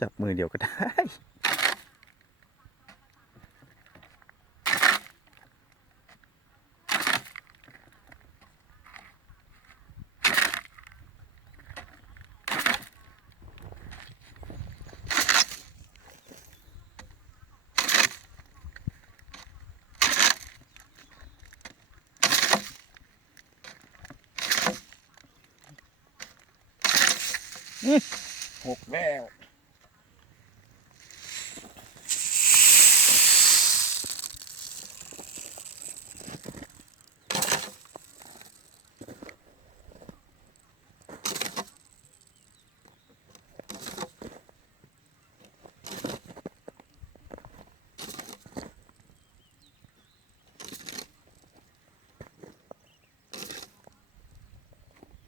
จับมือเดียวก็ได้ หกแล้ว